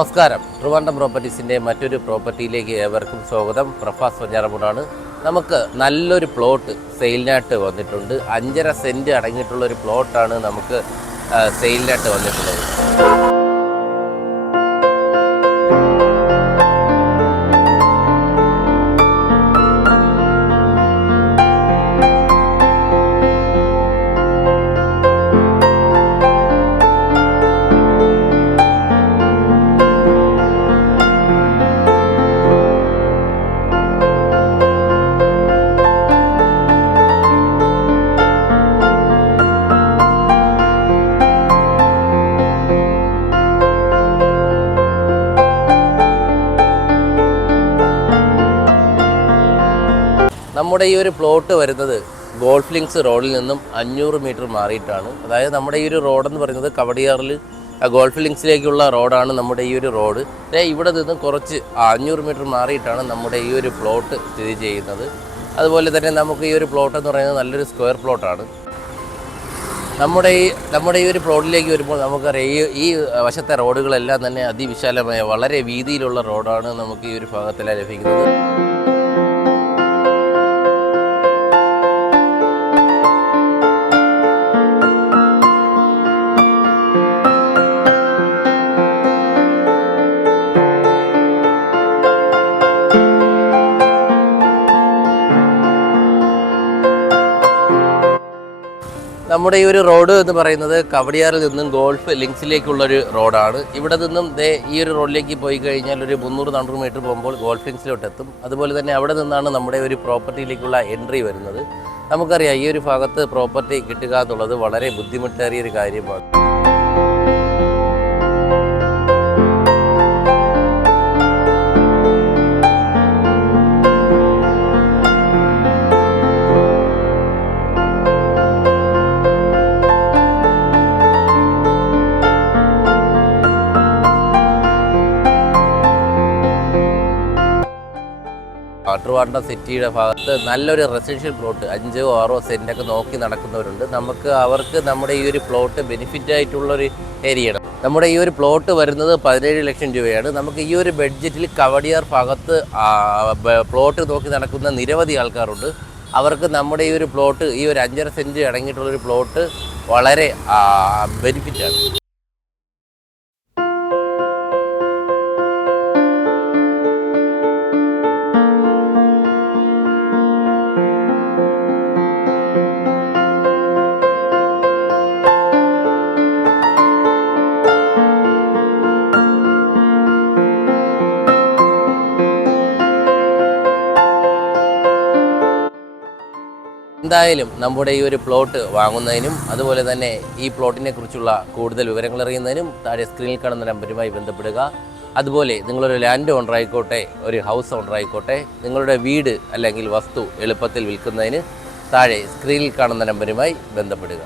നമസ്കാരം. ട്രിവാൻഡ്രം പ്രോപ്പർട്ടീസിൻ്റെ മറ്റൊരു പ്രോപ്പർട്ടിയിലേക്ക് ഏവർക്കും സ്വാഗതം. പ്രഫാസ് വഞ്ഞാറമൂടാണ്. നമുക്ക് നല്ലൊരു പ്ലോട്ട് സെയിലിനായിട്ട് വന്നിട്ടുണ്ട്. 5.5 സെൻറ്റ് അടങ്ങിയിട്ടുള്ളൊരു പ്ലോട്ടാണ് നമുക്ക് സെയിലിനായിട്ട് വന്നിട്ടുള്ളത്. നമ്മുടെ ഈ ഒരു പ്ലോട്ട് വരുന്നത് ഗോൾഫ് ലിങ്ക്സ് റോഡിൽ നിന്നും 500 മീറ്റർ മാറിയിട്ടാണ്. അതായത് നമ്മുടെ ഈ ഒരു റോഡെന്ന് പറയുന്നത് കവടിയാറിൽ ഗോൾഫ് ലിങ്ക്സിലേക്കുള്ള റോഡാണ് നമ്മുടെ ഈ ഒരു റോഡ്. ഇവിടെ നിന്നും കുറച്ച് 500 മീറ്റർ മാറിയിട്ടാണ് നമ്മുടെ ഈ ഒരു പ്ലോട്ട് സ്ഥിതി ചെയ്യുന്നത്. അതുപോലെ തന്നെ നമുക്ക് ഈ ഒരു പ്ലോട്ട് എന്ന് പറയുന്നത് നല്ലൊരു സ്ക്വയർ പ്ലോട്ടാണ്. നമ്മുടെ ഈ ഒരു പ്ലോട്ടിലേക്ക് വരുമ്പോൾ നമുക്കറിയാം ഈ വശത്തെ റോഡുകളെല്ലാം തന്നെ അതിവിശാലമായ വളരെ വീതിയിലുള്ള റോഡാണ് നമുക്ക് ഈ ഒരു ഭാഗത്തെല്ലാം ലഭിക്കുന്നത്. നമ്മുടെ ഈ ഒരു റോഡ് എന്ന് പറയുന്നത് കവടിയാറിൽ നിന്നും ഗോൾഫ് ലിങ്ക്സിലേക്കുള്ളൊരു റോഡാണ്. ഇവിടെ നിന്നും ഈ ഒരു റോഡിലേക്ക് പോയി കഴിഞ്ഞാൽ ഒരു 300-400 മീറ്റർ പോകുമ്പോൾ ഗോൾഫ് ലിങ്ക്സിലോട്ട് എത്തും. അതുപോലെ തന്നെ അവിടെ നിന്നാണ് നമ്മുടെ ഒരു പ്രോപ്പർട്ടിയിലേക്കുള്ള എൻട്രി വരുന്നത്. നമുക്കറിയാം ഈ ഒരു ഭാഗത്ത് പ്രോപ്പർട്ടി കിട്ടുക എന്നുള്ളത് വളരെ ബുദ്ധിമുട്ടേറിയൊരു കാര്യമാണ്. ട്രിവാൻഡ്രം സിറ്റിയുടെ ഭാഗത്ത് നല്ലൊരു റെസിഡൻഷ്യൽ പ്ലോട്ട് 5-6 സെൻറ്റൊക്കെ നോക്കി നടക്കുന്നവരുണ്ട്. അവർക്ക് നമ്മുടെ ഈ ഒരു പ്ലോട്ട് ബെനിഫിറ്റ് ആയിട്ടുള്ളൊരു ഏരിയയാണ്. നമ്മുടെ ഈ ഒരു പ്ലോട്ട് വരുന്നത് 17 ലക്ഷം രൂപയാണ്. നമുക്ക് ഈ ഒരു ബഡ്ജറ്റിൽ കവടിയാർ ഭാഗത്ത് പ്ലോട്ട് നോക്കി നടക്കുന്ന നിരവധി ആൾക്കാരുണ്ട്. അവർക്ക് നമ്മുടെ ഈ ഒരു പ്ലോട്ട്, ഈ ഒരു 5.5 സെൻറ്റ് അടങ്ങിയിട്ടുള്ളൊരു പ്ലോട്ട് വളരെ ബെനിഫിറ്റാണ്. എന്തായാലും നമ്മുടെ ഈ ഒരു പ്ലോട്ട് വാങ്ങുന്നതിനും അതുപോലെ തന്നെ ഈ പ്ലോട്ടിനെ കുറിച്ചുള്ള കൂടുതൽ വിവരങ്ങൾ അറിയുന്നതിനും താഴെ സ്ക്രീനിൽ കാണുന്ന നമ്പറുമായി ബന്ധപ്പെടുക. അതുപോലെ നിങ്ങളൊരു ലാൻഡ് ഓണർ ആയിക്കോട്ടെ, ഒരു ഹൗസ് ഓണർ ആയിക്കോട്ടെ, നിങ്ങളുടെ വീട് അല്ലെങ്കിൽ വസ്തു എളുപ്പത്തിൽ വിൽക്കുന്നതിന് താഴെ സ്ക്രീനിൽ കാണുന്ന നമ്പറുമായി ബന്ധപ്പെടുക.